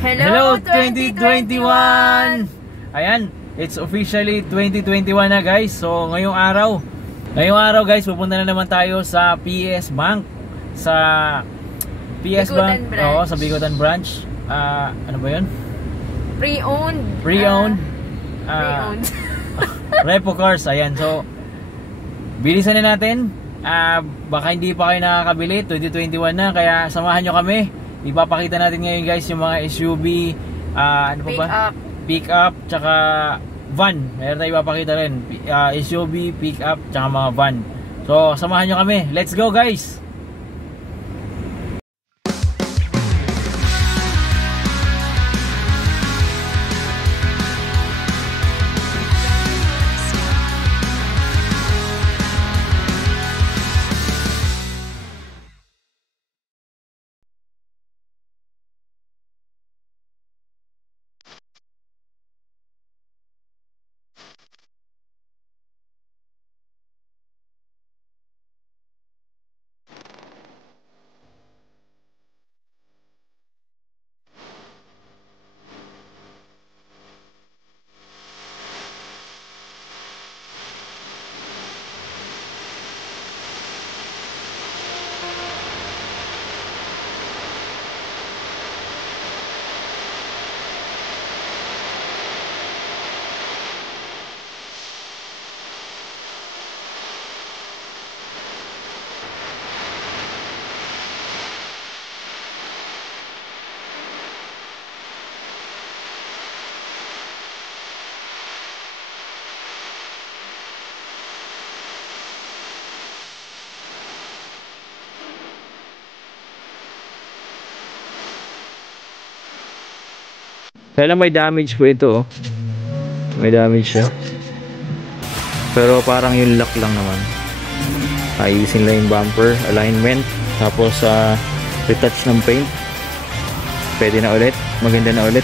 Hello 2021! Ayan, it's officially 2021 na guys. So ngayong araw guys, pupunta na naman tayo sa PS Bank. Sa PS Bank, oo, sa Bigotan branch. Ano ba 'yun? Pre-owned. Pre-owned. Repo cars, ayan. So bilisan na natin. Baka hindi pa kayo nakakabili, 2021 na, kaya samahan nyo kami. Ipapakita natin ngayon guys yung mga SUV, ano pa ba? Pick up, tsaka van. Meron tayo ipapakita rin, SUV, pick up, tsaka mga van. So samahan nyo kami, let's go guys! Kaya lang may damage po ito, oh. May damage siya. Pero parang yung lock lang naman. Ayusin lang yung bumper, alignment, tapos retouch ng paint. Pwede na ulit, maganda na ulit.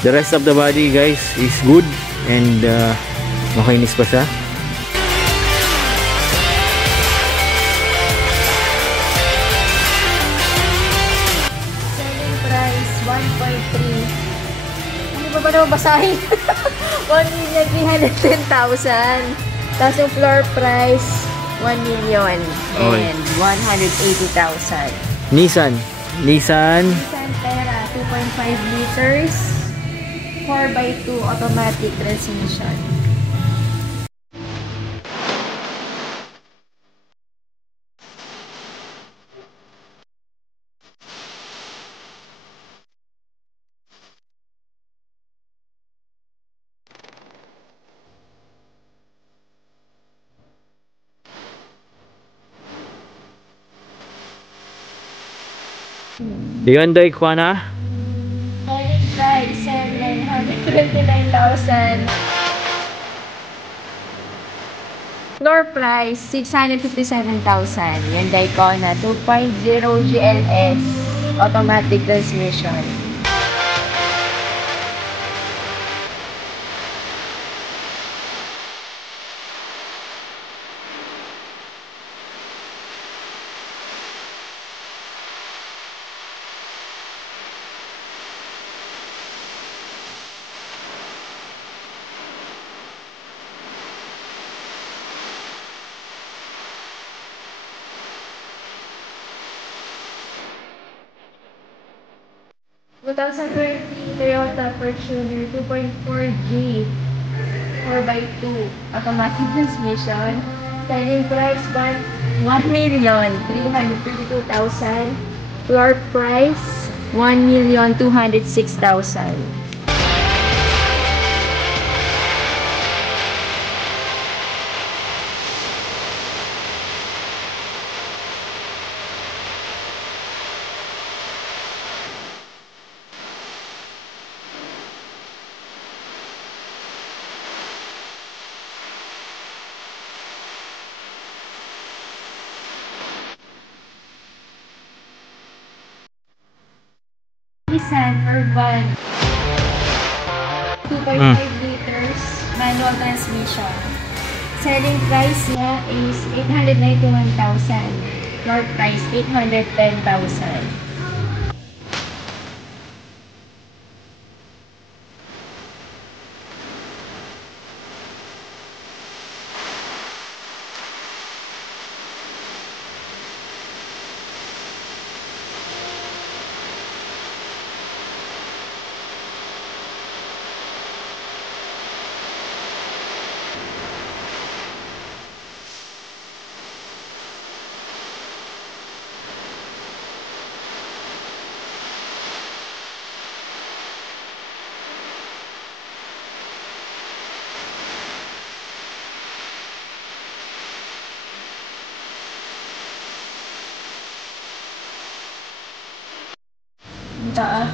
The rest of the body guys is good and makinis pa siya. Selling price 1.3. Hindi pa ba naman basahin? 1,310,000. Tapos yung floor price 1,180,000. Nissan Terra 2.5 liters, 4x2 automatic transmission. Hyundai Kona. Selling price 729,000. Floor price 657,000. Hyundai Kona 2.0 GLS automatic transmission. Toyota Fortuner 2.4G 4x2 automatic transmission. Selling price 1,332,000. Floor price 1,206,000. Nissan Urban 2.5 liters manual transmission. Selling price niya is 891,000. Floor price 810,000. Honda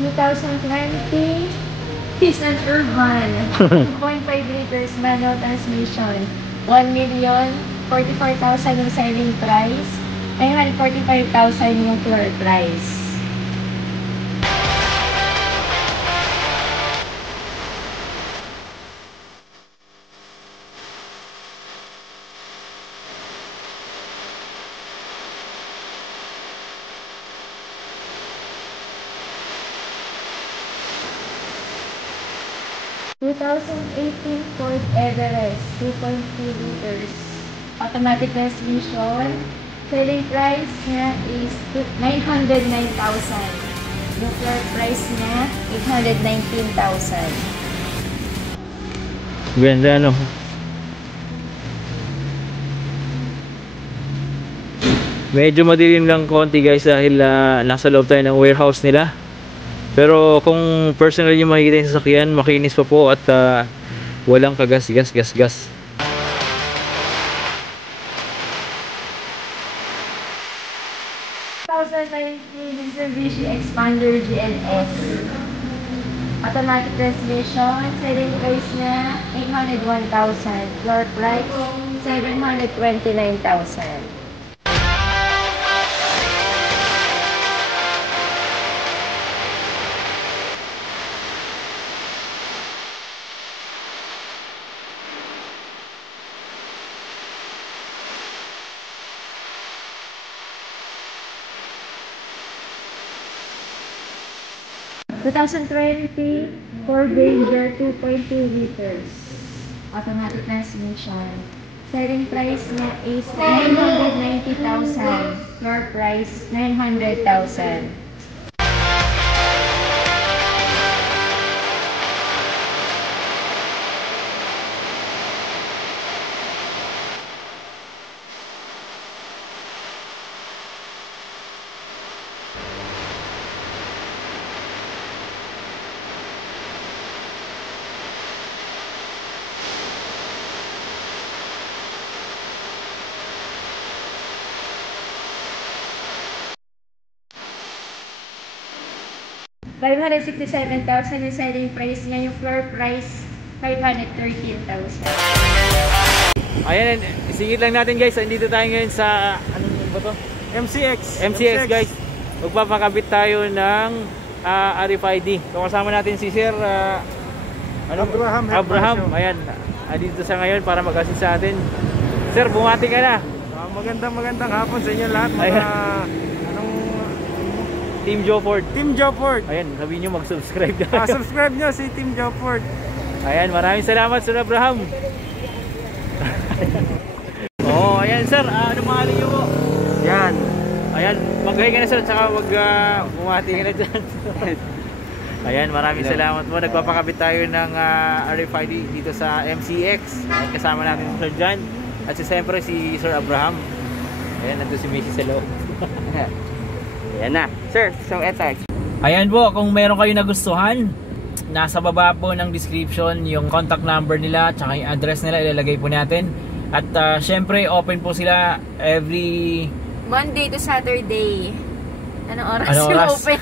2020 is an urban 2.5 liters manual transmission. 1,044,000 yung selling price. 945,000 yung floor price. / 2018 Ford Everest 2.2 liters automatic transmission. Selling price niya is 909,000. Yung floor price niya 819,000. Ganda, no? Medyo madilim lang konti guys dahil nasa loob tayo ng warehouse nila. Pero kung personal yung makikita yung sasakyan, makinis pa po at walang kagas-gas. 2019 Mitsubishi Expander GLS. Automatic transmission. Selling price niya 801,000. Floor price 729,000. / 2020 Ford Ranger 2.2 liters automatic transmission. Selling price niya is 990,000. Floor price 900,000. $567,000 yung selling price niya. Yung floor price, 513,000. Ayan, singit lang natin guys. Andito tayo ngayon sa, anong ba to? MCX guys. Magpapakabit tayo ng RFID. So kasama natin si Sir Abraham. Ayan, andito sa ngayon para mag-assist sa atin. Sir, bumati ka na. Magandang hapon sa inyo lahat mga Team Joford. Ayan, sabihin nyo mag-subscribe na. Subscribe nyo si Team Joford. Ayan, maraming salamat Sir Abraham. Oh, ayan sir, ano pangalan nyo po? Yan. Ayan, mag-hi ka na sir, tsaka bumati ka na dyan. Ayan, maraming salamat po. Nagpapakabit tayo ng RFID dito sa MCX. At kasama natin si Sir John. At siyempre si Sir Abraham. Ayan, nandun si Mrs. Hello. Yan na. Sir, so etex. Ayan po, kung meron kayo nagustuhan, nasa baba po ng description yung contact number nila tsaka yung address nila, ilalagay po natin. At syempre open po sila every Monday to Saturday. Anong oras? Open?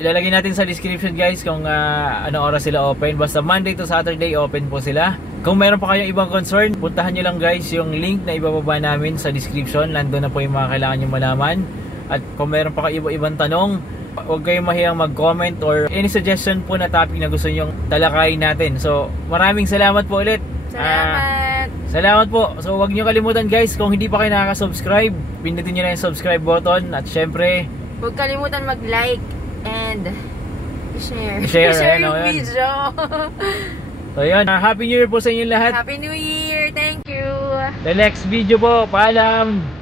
Ilalagay natin sa description guys kung anong oras sila open. Basta Monday to Saturday open po sila. Kung meron pa kayong ibang concern, puntahan nyo lang guys yung link na ibababa namin sa description. Nandun na po yung mga kailangan nyo malaman. At kung meron pa kayong ibang tanong, huwag kayong mahiyang mag-comment or any suggestion po na topic na gusto nyong talakayin natin. So maraming salamat po ulit. Salamat po. So huwag nyo kalimutan guys, kung hindi pa kayo nakaka-subscribe, pindutin nyo na yung subscribe button. At syempre, huwag kalimutan mag-like and i-share yung video. So yun, Happy New Year po sa inyo lahat. Happy New Year, thank you. The next video po, paalam.